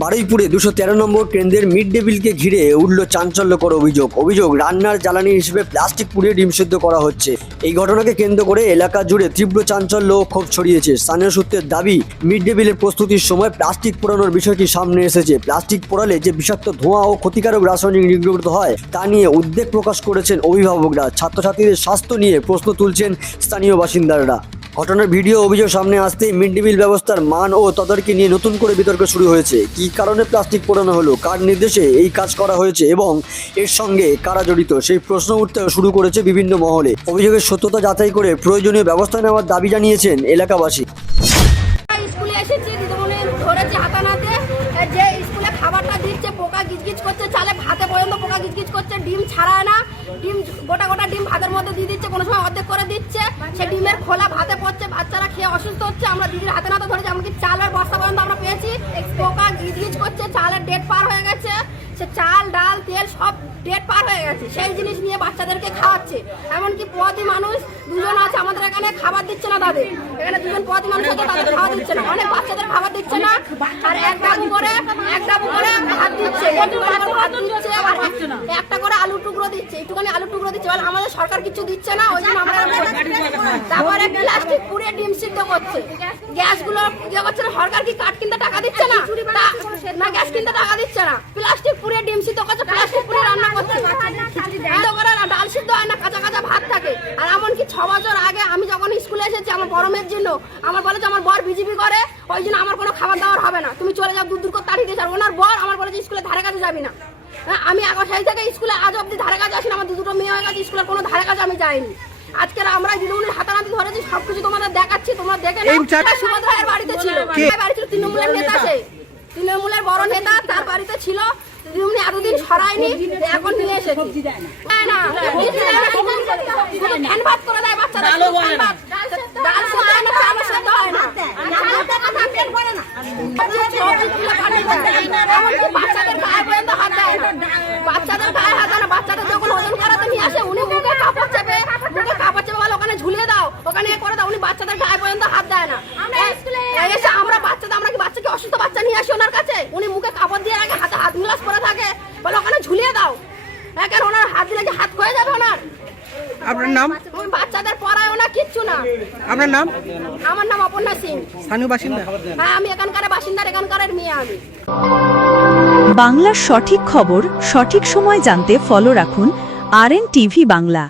বারুইপুরে 213 নম্বর কেন্দ্রের mid day মিলকে ঘিরে উঠল চাঞ্চল্যকর অভিযোগ রান্নার জ্বালানি হিসেবে প্লাস্টিক পুড়িয়ে ডিম সিদ্ধ করা হচ্ছে। এই ঘটনাকে কেন্দ্র করে এলাকা জুড়ে তীব্র চাঞ্চল্য ও ক্ষোভ ছড়িয়েছে। স্থানীয় সূত্রের দাবি, মিড ডে মিলের প্রস্তুতির সময় প্লাস্টিক পোড়ানোর বিষয়টি সামনে এসেছে। প্লাস্টিক পোড়ালে যে বিষাক্ত ধোঁয়া ও ক্ষতিকারক রাসায়নিক নির্গত হয় তা নিয়ে উদ্বেগ প্রকাশ করেছেন অভিভাবকরা। ছাত্রছাত্রীদের স্বাস্থ্য নিয়ে প্রশ্ন তুলছেন স্থানীয় বাসিন্দারা। ঘটনার ভিডিও অভিযোগ সামনে আসতেই মিড ডে মিল ব্যবস্থার মান ও তদারকি নিয়ে নতুন করে বিতর্ক শুরু হয়েছে। কী কারণে প্লাস্টিক পোড়ানো হলো, কার নির্দেশে এই কাজ করা হয়েছে এবং এর সঙ্গে কারা জড়িত, সেই প্রশ্ন উঠতে শুরু করেছে বিভিন্ন মহলে। অভিযোগের সত্যতা যাচাই করে প্রয়োজনীয় ব্যবস্থা নেওয়ার দাবি জানিয়েছেন এলাকাবাসী। স্কুলে এসেছি, দিদিমণি ধরেছে হাতানাতে, যে স্কুলে খাবারটা দিচ্ছে পোকা গিজগিজ করছে, চালে ভাতে পর্যন্ত পোকা গিজগিজ করছে, ডিম ছাড়ায় না, ডিম গোটা গোটা ডিম ভাতের মধ্যে দিয়ে দিচ্ছে, কোনো সময় অর্ধেক করে দিচ্ছে, সে ডিমের খোলা ভাতে পড়ছে, বাচ্চারা খেয়ে অসুস্থ হচ্ছে। আমরা দিদির হাতে নাতে ধরেছি, এমনকি চালের বস্তা পর্যন্ত আমরা পেয়েছি, পোকা গিজগিজ করছে, চালের ডেট পার হয়ে গেছে, সে চাল ডাল তেল সব ডেট পার হয়ে গেছে, সেই জিনিস নিয়ে বাচ্চাদেরকে খাওয়াচ্ছে। এমনকি পথি মানুষ দুজন আছে আমাদের এখানে, খাবার দিচ্ছে না তাদের, এখানে দুজন পথি মানুষ আছে, তাদের খাবার দিচ্ছে না, অনেক বাচ্চাদের খাবার দিচ্ছে না, আর এক ডাবু করে ভাত দিচ্ছে, একটা করে আলু টুকরো দিচ্ছে, একটুখানি আলু টুকরো দিচ্ছে, আমাদের সরকার কিছু দিচ্ছে না, ওই জন্য আমরা। তারপরে প্লাস্টিক পুড়িয়ে ডিম সিদ্ধ করছে, গ্যাসগুলো ইয়ে করছে না, সরকার কি কাঠ কিনতে টাকা দিচ্ছে না, না গ্যাস কিনতে টাকা দিচ্ছে না, প্লাস্টিক পুড়িয়ে ডিম সিদ্ধ করছে, প্লাস্টিক পুড়িয়ে রান্না করছে, ডাল সিদ্ধ হয় না, কাঁচা কাঁচা ভাত থাকে। আর এমনকি 6 বছর আগে আমি যখন স্কুলে এসেছি আমার বড় মেয়ের জন্য, আমার বলে যে আমার বর বিজেপি করে, ওই জন্য আমার কোনো খাবার দাবার হবে না, তুমি চলে যাও, দূর দূর করে তাড়িয়ে দিয়েছে। আর ওনার বর আমার বলে যে স্কুলে ধারে কাছে যাবি না। আমি 1 সাল থেকে স্কুলে আজ অব্দি ধারে কাছে আসি না, আমার দুটো মেয়ে হয়ে গেছে, স্কুলের কোনো ধারে কাছে আমি যাইনি। আজকের আমরা দিদিমণির হাতানাতি ধরেছি, সবকিছু তোমাদের দেখাচ্ছি, তোমরা দেখে নাও। সুবোধ রায়ের বাড়িতে ছিল, বাড়ি ছিল তৃণমূলের নেতা, সে তৃণমূলের বড় নেতা, তার বাড়িতে ছিল। দিদিমণি এতদিন সরাইনি, এখন নিয়ে এসেছি। না ফ্যান ভাত করে দেয় বাচ্চাদের, ডাল হয় না, চাল সেদ্ধ হয় না, বাচ্চাদের গায়ে পর্যন্ত হাত দেয় না, বাচ্চাদের গায়ে হাত দেয় না। বাচ্চাদের যখন ওজন করাতে নিয়ে আসে, উনি মুখে কাপড় চেপে বলে ওখানে ঝুলিয়ে দাও, ওখানে করে দাও, উনি বাচ্চাদের গায়ে পর্যন্ত হাত দেয় না। আমরা কি বাচ্চাকে অসুস্থ বাচ্চা নিয়ে আসি ওনার কাছে, উনি মুখে কাপড় দিয়ে রাখে, হাতে হাত গ্লাস পরে থাকে, বলে ওখানে ঝুলিয়ে দাও। কেন ওনার হাত দিলে কি হাত ক্ষয়ে যাবে ওনার? আপনার নাম? বাচ্চাদের পড়ায় না, কিচ্ছু না। আপনার নাম? আমার নাম অপর্ণা সিং, স্থানীয় বাসিন্দা। হ্যাঁ, আমি এখানকার বাসিন্দা, এখানকার মেয়ে আমি। বাংলার সঠিক খবর সঠিক সময় জানতে ফলো রাখুন RN TV বাংলা।